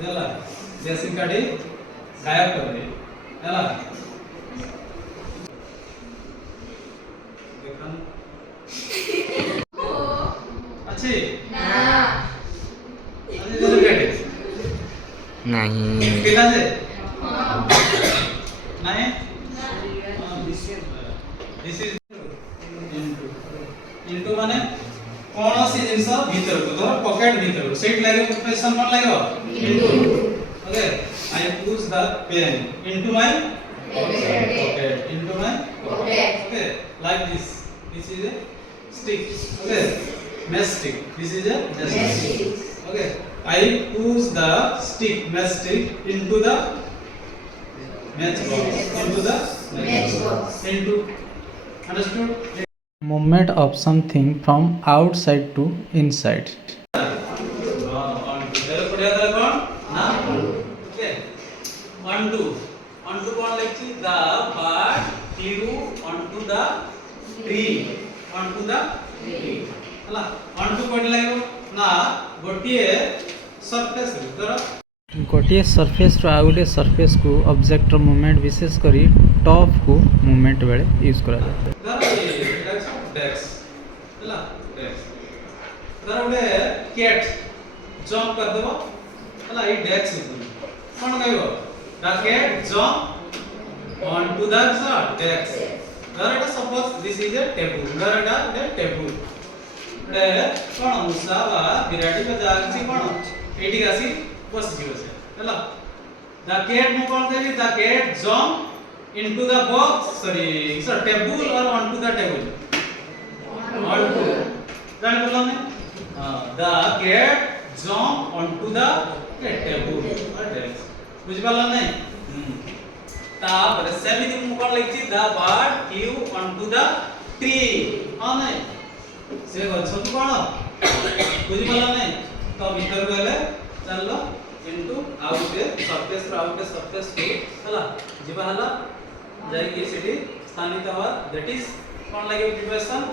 ହେଲା ଦେଶୀ କାଟି ଗାୟब कर दे ହେଲା देखन अच्छी ना अच्छी जरूर काटे नहीं कितना से नहीं दिस इज इनटू माने कौन सी जिंस भीतर को धर पॉकेट भीतर को सेट लागे प्रेशन कोन लागो into okay I push the pen into my pocket into my pocket okay like this is a stick okay match stick this is a match stick okay I push the match stick into the match box into understood movement of something from outside to inside onto कौन लिखी the bird flew onto the tree हला onto कोन लागो ना गोटिए surface गोटिए surface रो आ गोटे surface को object रो movement विशेष करी top को movement बेले यूज करा जाता है डेक्स हला डेक्स धर गोटे कैट जंप कर देबो हला ई डेक्स कोन कहबो the cat jump onto the desk there suppose this is a table there is a table कोन मुसा बा बिराटी का जागसी कोन एठी आसी बस जीव से हला the cat मु कोन देबी the cat jump into the box table or onto the table onto जान बोला ने the cat jump onto the table or desk बुझ पाला नहीं तापर सेमिति मु कोन लिखि the bird flu onto the tree हां नहीं से गछ तू कोन बुझ पाला नहीं तो भीतर गले चललो इनटू आउट सरफेस को हला जीवा हला जाई के सिटी स्थानित हवा दैट इज कोन लागे प्रिपरेशन